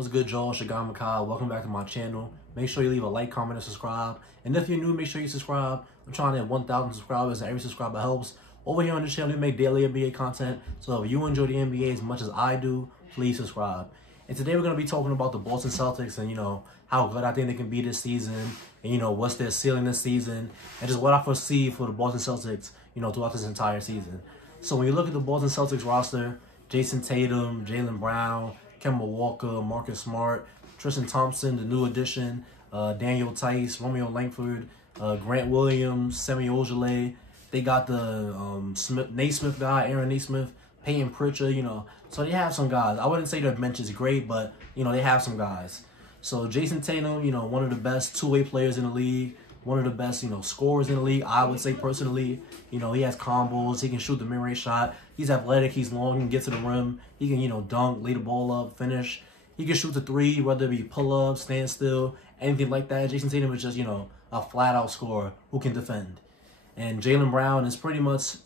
What's good, Joel? Shagan Makai. Welcome back to my channel. Make sure you leave a like, comment, and subscribe. And if you're new, make sure you subscribe. I'm trying to hit 1,000 subscribers, and every subscriber helps. Over here on this channel, we make daily NBA content. So if you enjoy the NBA as much as I do, please subscribe. And today we're going to be talking about the Boston Celtics and, how good I think they can be this season. And, what's their ceiling this season. And just what I foresee for the Boston Celtics, throughout this entire season. So when you look at the Boston Celtics roster, Jason Tatum, Jaylen Brown, Kemba Walker, Marcus Smart, Tristan Thompson, the new addition, Daniel Tice, Romeo Langford, Grant Williams, Semi Ojeleye. They got the Naismith guy, Aaron Naismith, Peyton Pritchard, So they have some guys. I wouldn't say their bench is great, but, they have some guys. So Jason Tatum, one of the best two-way players in the league, one of the best, scorers in the league, I would say personally. He has combos. He can shoot the mid-range shot. He's athletic. He's long. He can get to the rim. He can, dunk, lay the ball up, finish. He can shoot the three, whether it be pull-up, standstill, anything like that. Jason Tatum is just, a flat-out scorer who can defend. And Jaylen Brown is pretty much,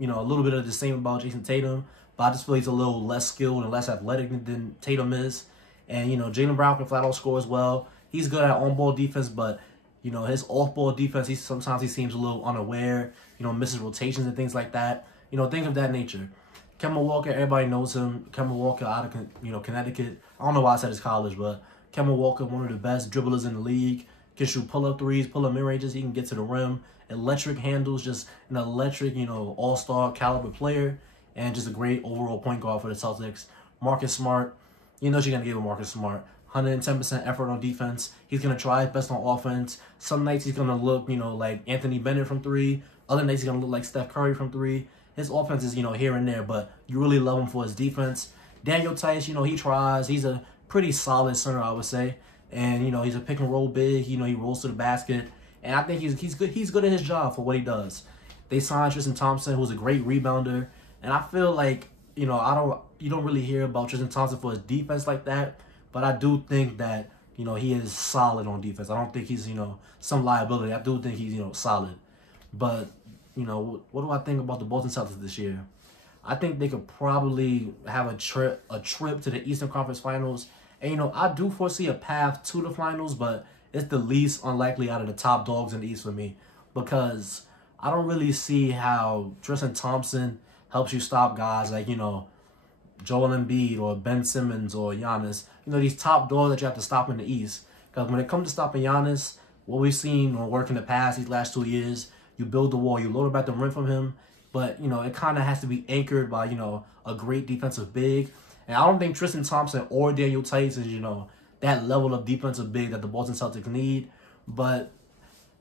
a little bit of the same about Jason Tatum, but I just feel he's a little less skilled and less athletic than Tatum is. And, Jaylen Brown can flat-out score as well. He's good at on-ball defense, but his off-ball defense, sometimes he seems a little unaware, misses rotations and things like that, things of that nature. Kemba Walker, everybody knows him. Kemba Walker out of, Connecticut. I don't know why I said his college, but Kemba Walker, one of the best dribblers in the league, can shoot pull-up threes, pull-up mid-ranges. He can get to the rim. Electric handles, just an electric, all-star caliber player, and just a great overall point guard for the Celtics. Marcus Smart, you're going to give him Marcus Smart. 110% effort on defense. He's going to try his best on offense. Some nights he's going to look, like Anthony Bennett from three. Other nights he's going to look like Steph Curry from three. His offense is, here and there, but you really love him for his defense. Daniel Tice, he tries. He's a pretty solid center, I would say. And, he's a pick and roll big. He rolls to the basket. And I think he's good. He's good at his job for what he does. They signed Tristan Thompson, who's a great rebounder. And I feel like, you don't really hear about Tristan Thompson for his defense like that. But I do think that, he is solid on defense. I don't think he's, some liability. I do think he's, solid. But, what do I think about the Boston Celtics this year? I think they could probably have a trip to the Eastern Conference Finals. And, I do foresee a path to the finals, but it's the least unlikely out of the top dogs in the East for me. Because I don't really see how Tristan Thompson helps you stop guys like, Joel Embiid or Ben Simmons or Giannis, these top dogs that you have to stop in the East. Because when it comes to stopping Giannis, what we've seen work in the past these last 2 years, you build the wall, you load it back the rim from him, but, it kind of has to be anchored by, a great defensive big. And I don't think Tristan Thompson or Daniel Tice is, that level of defensive big that the Boston Celtics need. But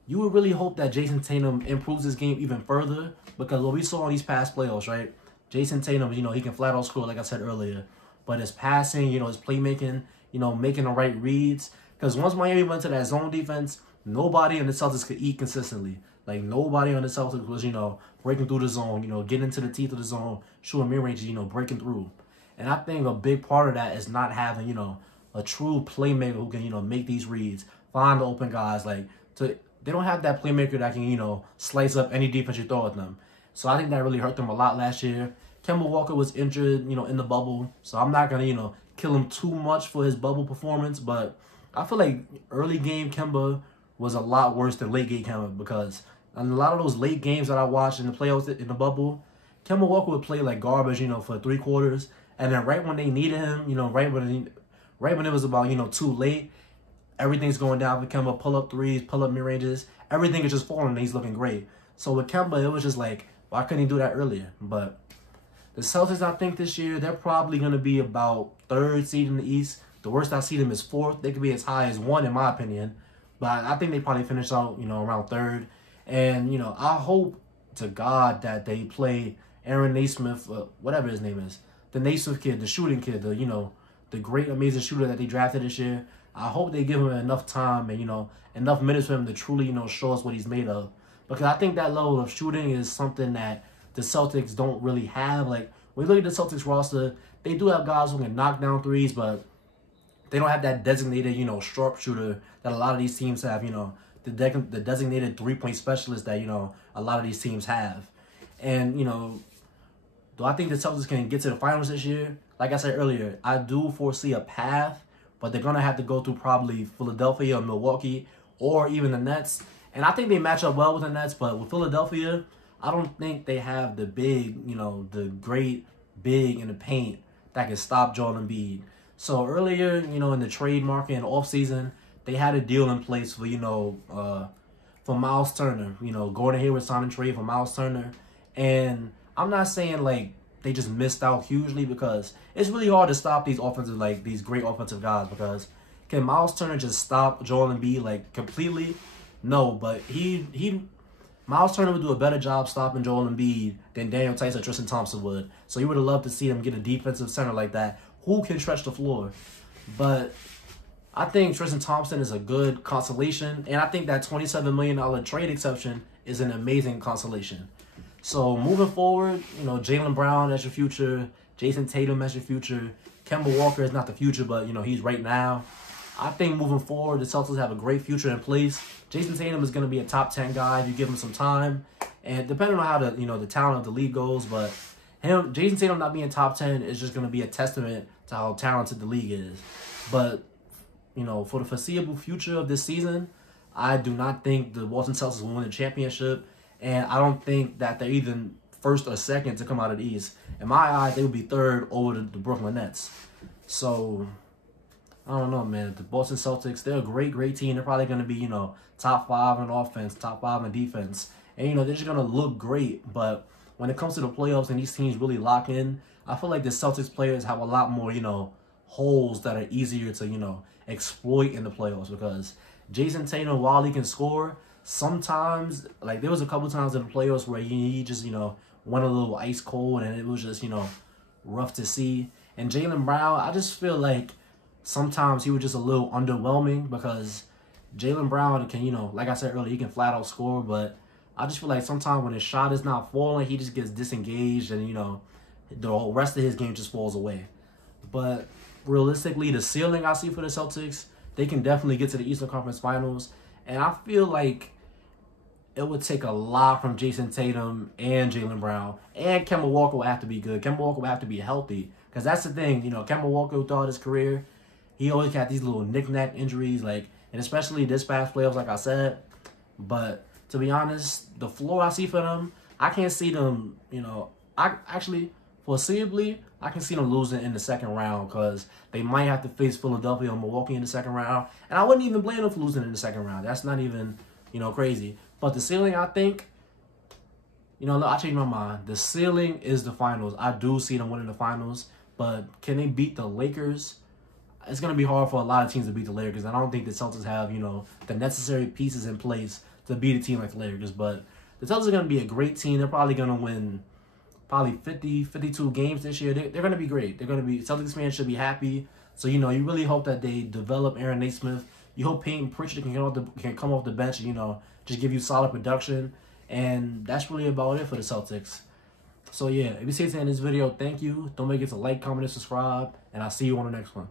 you would really hope that Jason Tatum improves his game even further, because what we saw in these past playoffs, right? Jason Tatum, he can flat out score, like I said earlier. But his passing, his playmaking, making the right reads. Because once Miami went to that zone defense, nobody in the Celtics could eat consistently. Like, nobody on the Celtics was, breaking through the zone, getting into the teeth of the zone, shooting mid-ranges, breaking through. And I think a big part of that is not having, a true playmaker who can, make these reads, find the open guys. They don't have that playmaker that can, slice up any defense you throw at them. So I think that really hurt them a lot last year. Kemba Walker was injured, in the bubble. So I'm not going to, kill him too much for his bubble performance. But I feel like early game Kemba was a lot worse than late game Kemba, because in a lot of those late games that I watched in the playoffs in the bubble, Kemba Walker would play like garbage, for 3 quarters. And then right when they needed him, right when it was about, too late, everything's going down for Kemba. Pull-up threes, pull-up mid-ranges. Everything is just falling and he's looking great. So with Kemba, it was just like, why couldn't he do that earlier? But the Celtics, I think this year, they're probably going to be about 3rd seed in the East. The worst I see them is 4th. They could be as high as 1, in my opinion. But I think they probably finish out, around 3rd. And, I hope to God that they play Aaron Naismith, whatever his name is. The Naismith kid, the shooting kid, the great, amazing shooter that they drafted this year. I hope they give him enough time and, enough minutes for him to truly, show us what he's made of. Because I think that level of shooting is something that the Celtics don't really have. Like, when you look at the Celtics roster, they do have guys who can knock down threes, but they don't have that designated, sharpshooter that a lot of these teams have, the designated three-point specialist that, a lot of these teams have. And, do I think the Celtics can get to the finals this year? Like I said earlier, I do foresee a path but they're going to have to go through probably Philadelphia or Milwaukee or even the Nets. And I think they match up well with the Nets, but with Philadelphia, I don't think they have the big, the great big in the paint that can stop Joel Embiid. So earlier, in the trade market and offseason, they had a deal in place for, for Miles Turner. Gordon Hayward signed a trade for Miles Turner. And I'm not saying, like, they just missed out hugely, because it's really hard to stop these these great offensive guys, because can Miles Turner just stop Joel Embiid, like, completely? No, but Miles Turner would do a better job stopping Joel Embiid than Daniel Tice or Tristan Thompson would. So you would have loved to see them get a defensive center like that who can stretch the floor. But I think Tristan Thompson is a good consolation, and I think that $27 million trade exception is an amazing consolation. So moving forward, Jaylen Brown as your future, Jason Tatum as your future. Kemba Walker is not the future, but, he's right now. I think moving forward, the Celtics have a great future in place. Jason Tatum is going to be a top 10 guy if you give him some time. And depending on how the talent of the league goes, but Jason Tatum not being top 10 is just going to be a testament to how talented the league is. But, for the foreseeable future of this season, I do not think the Boston Celtics will win the championship. And I don't think that they're even first or second to come out of the East. In my eyes, they would be third over the Brooklyn Nets. So I don't know, man. The Boston Celtics, they're a great, great team. They're probably going to be, top 5 in offense, top 5 in defense. And, they're just going to look great. But when it comes to the playoffs and these teams really lock in, I feel like the Celtics players have a lot more, holes that are easier to, exploit in the playoffs. Because Jason Tatum, while he can score, sometimes, like, there was a couple times in the playoffs where he just, went a little ice cold, and it was just, rough to see. And Jaylen Brown, I just feel like sometimes he was just a little underwhelming, because Jaylen Brown can, like I said earlier, he can flat out score, but I just feel like sometimes when his shot is not falling, he just gets disengaged, and, the whole rest of his game just falls away. But realistically, the ceiling I see for the Celtics, they can definitely get to the Eastern Conference Finals, and I feel like it would take a lot from Jason Tatum and Jaylen Brown, and Kemba Walker will have to be good. Kemba Walker will have to be healthy, because that's the thing. Kemba Walker throughout his career, he always had these little knick-knack injuries, and especially this past playoffs, like I said. But to be honest, the floor I see for them, I can't see them, foreseeably, I can see them losing in the second round, because they might have to face Philadelphia or Milwaukee in the second round. And I wouldn't even blame them for losing in the second round. That's not even, crazy. But the ceiling, I think, look, I changed my mind. The ceiling is the finals. I do see them winning the finals. But can they beat the Lakers? It's going to be hard for a lot of teams to beat the Lakers. I don't think the Celtics have, the necessary pieces in place to beat a team like the Lakers. But the Celtics are going to be a great team. They're probably going to win 50, 52 games this year. They're going to be great. Celtics fans should be happy. So, you really hope that they develop Aaron Naismith. You hope Peyton Pritchard can come off the bench and, just give you solid production. And that's really about it for the Celtics. So, yeah, if you see this in this video, thank you. Don't forget to like, comment, and subscribe. And I'll see you on the next one.